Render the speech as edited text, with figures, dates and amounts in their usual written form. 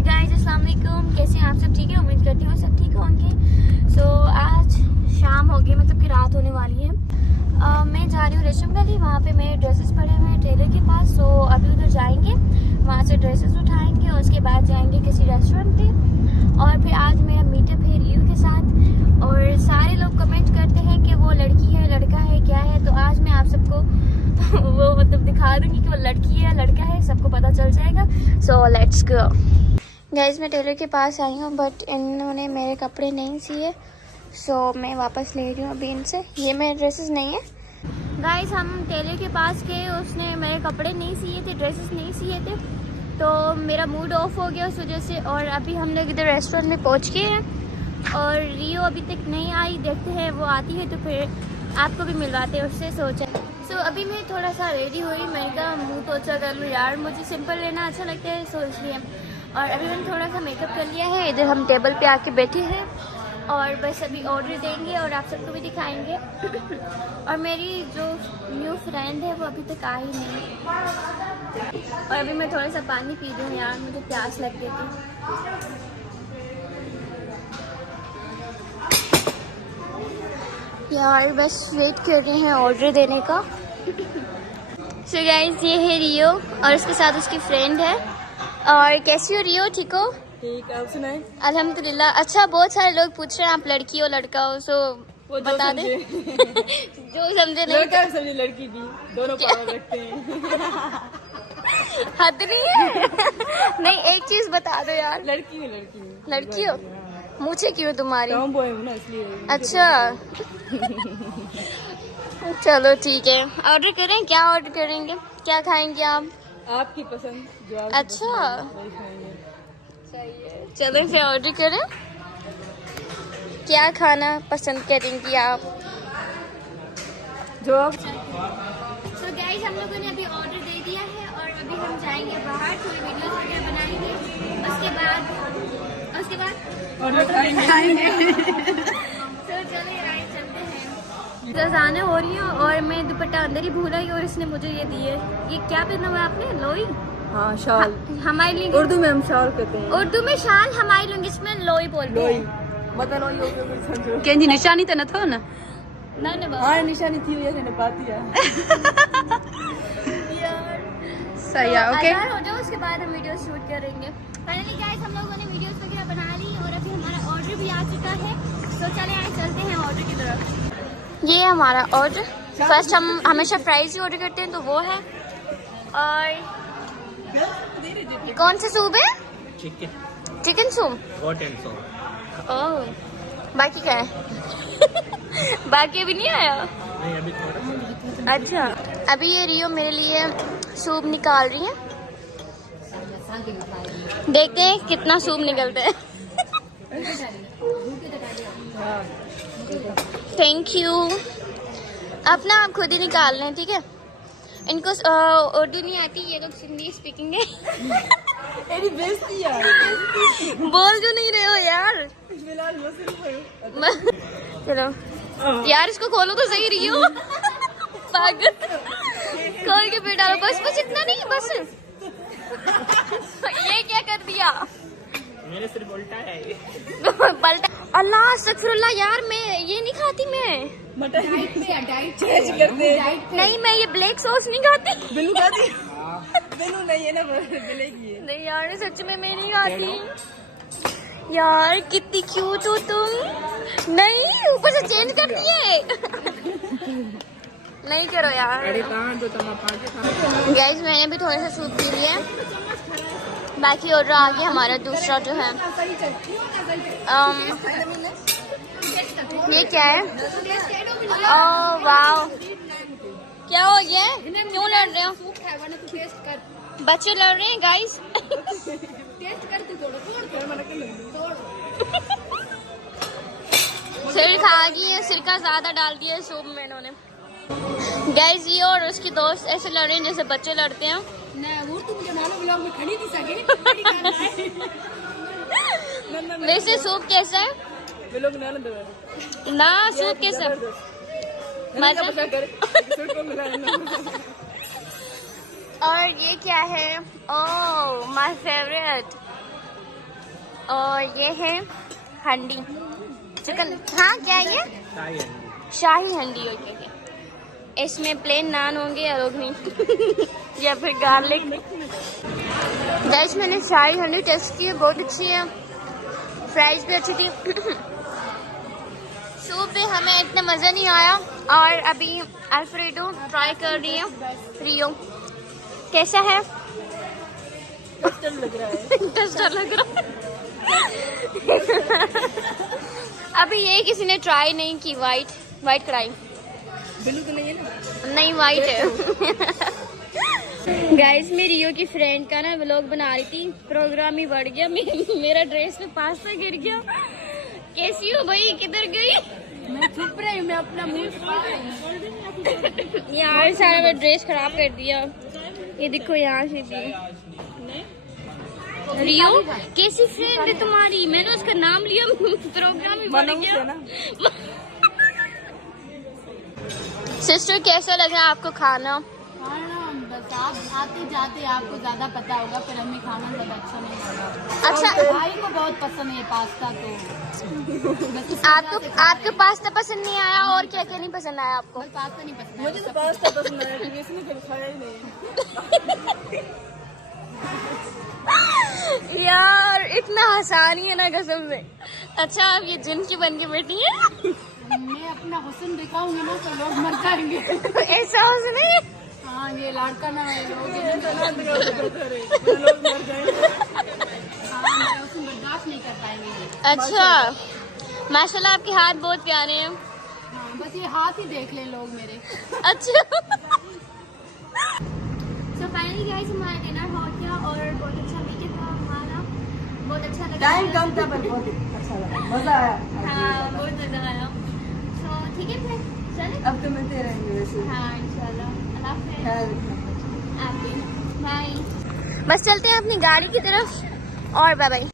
Guys, अस्सलाम वालेकुम। कैसे हैं आप सब? ठीक है, उम्मीद करती हूँ सब ठीक होंगे। सो आज शाम हो गई, मतलब कि रात होने वाली है। मैं जा रही हूँ रेशम गली, वहाँ पे मेरे ड्रेसेस पड़े हुए हैं टेलर के पास। सो अभी उधर जाएंगे, वहाँ से ड्रेसेस उठाएंगे और उसके बाद जाएंगे किसी रेस्टोरेंट पे। और फिर आज मेरा मीटअप है रियो के साथ। और सारे लोग कमेंट करते हैं कि वो लड़की है लड़का है क्या है, तो आज मैं आप सबको वो मतलब दिखा दूंगी कि वो लड़की है लड़का है, सबको पता चल जाएगा। So let's go guys. मैं टेलर के पास आई हूँ बट इन्होंने मेरे कपड़े नहीं सिए, सो मैं वापस ले रही हूँ अभी इनसे। ये मेरे ड्रेसेस नहीं है गाइस। हम टेलर के पास गए, उसने मेरे कपड़े नहीं सिए थे, ड्रेसेस नहीं सिए थे, तो मेरा मूड ऑफ हो गया उस वजह से। और अभी हम लोग इधर रेस्टोरेंट में पहुँच गए हैं और रियो अभी तक नहीं आई। देखते हैं वो आती है तो फिर आपको भी मिलवाते हैं उससे, सोचा। सो अभी मैं थोड़ा सा रेडी हुई, मैंने कहा मुँह तो अच्छा कर लूँ यार, मुझे सिंपल रहना अच्छा लगता है, सो इसलिए। और अभी मैंने थोड़ा सा मेकअप कर लिया है, इधर हम टेबल पे आके बैठे हैं और बस अभी ऑर्डर देंगे और आप सबको भी दिखाएंगे। और मेरी जो न्यू फ्रेंड है वो अभी तक आ ही नहीं। और अभी मैं थोड़ा सा पानी पी रही हूँ यार, मुझे प्यास लग गई थी। यार बस वेट कर रहे हैं ऑर्डर देने का। सो गाइस, ये है रियो और उसके साथ उसकी फ्रेंड है। और कैसी हो रियो? ठीक हो? ठीक, आप सुनाएं? अल्हम्दुलिल्लाह। अच्छा, बहुत सारे लोग पूछ रहे हैं आप लड़की हो लड़का हो, सो बता दे। जो समझे नहीं लड़का समझे लड़की भी, दोनों पावर रखते हैं। हद नहीं है। नहीं, एक चीज बता दो यार। लड़की है लड़की। लड़की हो? मुझे क्यों तुम्हारी? टॉम बॉय हूं ना इसलिए। अच्छा चलो ठीक है, ऑर्डर करें? क्या ऑर्डर करेंगे, क्या खाएंगे आप? आपकी पसंद जो आप। अच्छा सही है, चलो फिर ऑर्डर करें। क्या खाना पसंद करेंगी आप? जो आप। तो गाइस, हम लोगों ने अभी ऑर्डर दे दिया है और अभी हम जाएंगे बाहर, थोड़ी वीडियोस वगैरह बनाएंगे। उसके बाद और खाएंगे। तो चले राइट चलते हैं। रज़ाना हो रही है और मैं दुपट्टा अंदर ही भूल आई और इसने मुझे ये दिए। ये क्या पहना हुआ है आपने? लोई? हाँ, शाल। हमारे लिए उर्दू में हम शाल कहते हैं। उर्दू में शाल, हमारे लैंग्वेज में लोई बोलते हैं। मतलब लोई हो गया। केंजी निशानी तो न थो ना? ना हाँ, निशानी थी वजह से पाती है। सही है, ओके। हो जाओ, उसके बाद हम वीडियो शूट करेंगे। फाइनली गाइस, हम लोगों ने वीडियोस वगैरह बना ली और अभी हमारा ऑर्डर भी आ चुका है, तो चले आए चलते हैं ऑर्डर की तरफ। ये है हमारा ऑर्डर। फर्स्ट हम हमेशा फ्राइज ही ऑर्डर करते हैं, तो वो है। और कौन सा सूप है? Chicken soup. ओह, बाकी क्या है? बाकी अभी नहीं आया? नहीं, अभी थोड़ा। अच्छा, अभी ये रियो मेरे लिए सूप निकाल रही है, देखते हैं कितना सूप निकलता है। Thank you. अपना आप खुद ही निकाल लें, ठीक है? इनको उर्दू नहीं आती, ये लोग हिंदी स्पीकिंग है। बोल क्यों नहीं रहे हो यार? चलो यार, इसको खोलो तो सही रही हो। पागल, खोल के फिर डालो। बस इतना नहीं, बस। ये क्या कर दिया? मेरे सिर्फ उल्टा है। पलटा। अल्लाह अस्तगफिरुल्लाह यार, मैं ये नहीं खाती। मैं डाइट चेंज करते हैं। नहीं, मैं ये ब्लैक सॉस नहीं खाती। बिल्लू खाती? बिल्लू नहीं है ना, मिलेगी। नहीं यार, सच में मैं नहीं खाती। यार कितनी क्यूट हो तुम। नहीं, ऊपर से चेंज कर दिए। नहीं करो यार। गाइस, मैंने भी थोड़ा सा सूप पी लिया है, बाकी ऑर्डर आ गया हमारा दूसरा जो है। ये क्या है? ओह वाह, क्या हो गया? क्यों लड़ रहे हो? बच्चे लड़ रहे हैं गाइस। सिर खा गई है, सिरका ज्यादा डाल दिया है सूप में इन्होंने। गाइस, ये और उसकी दोस्त ऐसे लड़ रहे हैं जैसे बच्चे लड़ते हैं। वैसे सूप कैसा है? ना, सूप कैसा? और ये क्या है? ओह माय फेवरेट, और ये है हंडी चिकन। हाँ क्या है ये? शाही हंडी। शाही हंडी। Okay okay. इसमें प्लेन नान होंगे या रोगनी या फिर गार्लिक। गाइस मैंने शाही हंडी टेस्ट की है, बहुत अच्छी है, फ्राइज भी अच्छी थी। सूप में हमें इतना मज़ा नहीं आया। और अभी अल्फ्रेडो ट्राई कर रही है रियो। कैसा है? डर लग रहा है। डर लग रहा अभी ये किसी ने ट्राई नहीं की। वाइट कढ़ाई। ब्लू तो नहीं है ना? नहीं वाइट है। गाइस मैं रियो की फ्रेंड का ना व्लॉग बना रही थी, प्रोग्राम ही बढ़ गया। मेरा ड्रेस में पास्ता गिर गया। कैसी हो भाई, किधर गई? मैं चुप रही, मैं अपना मुंह यार सारा मैं ड्रेस खराब कर दिया। ये देखो यहाँ से थी। रियो कैसी फ्रेंड है तुम्हारी? मैंने उसका नाम लिया, प्रोग्राम ही बढ़ गया। सिस्टर कैसा लगा आपको खाना? बस आप आते जाते आपको ज्यादा पता होगा, पर हमें खाना ज्यादा अच्छा नहीं लगा। अच्छा भाई को बहुत पसंद है पास्ता, तो बस आपको पास्ता पसंद नहीं आया और क्या क्या नहीं पसंद आया आपको? पास्ता नहीं पसंद। मुझे तो पास्ता पसंद है, इसने कभी खाया ही नहीं। यार इतना आसानी है ना कसम से। अच्छा आप ये जिन की बन के बैठी है? मैं अपना हुस्न दिखाऊंगी ना तो लोग मर जाएंगे। ऐसा हुस्न है? हाँ ये लड़का ना लोग मर जाएंगे। हाँ मैं हुस्न बर्दाश्त नहीं कर पाएंगे। अच्छा माशाल्लाह आपके हाथ बहुत प्यारे हैं। हाँ बस ये हाथ ही देख ले लोग मेरे। अच्छा सो फाइनली गाइस हमारा डिनर हो गया और बहुत अच्छा वीडियो था हमारा, बहुत अच्छा लगा। टाइम कम था पर बहुत अच्छा लगा, मजा आया। हाँ बहुत मजा आया। तो ठीक है फिर चले। अब तो मिलते रहेंगे वैसे। हाँ इंशाल्लाह। अल्लाह हाफिज़। ख्याल रखना। बाय। बस चलते हैं अपनी गाड़ी की तरफ और बाय बाय।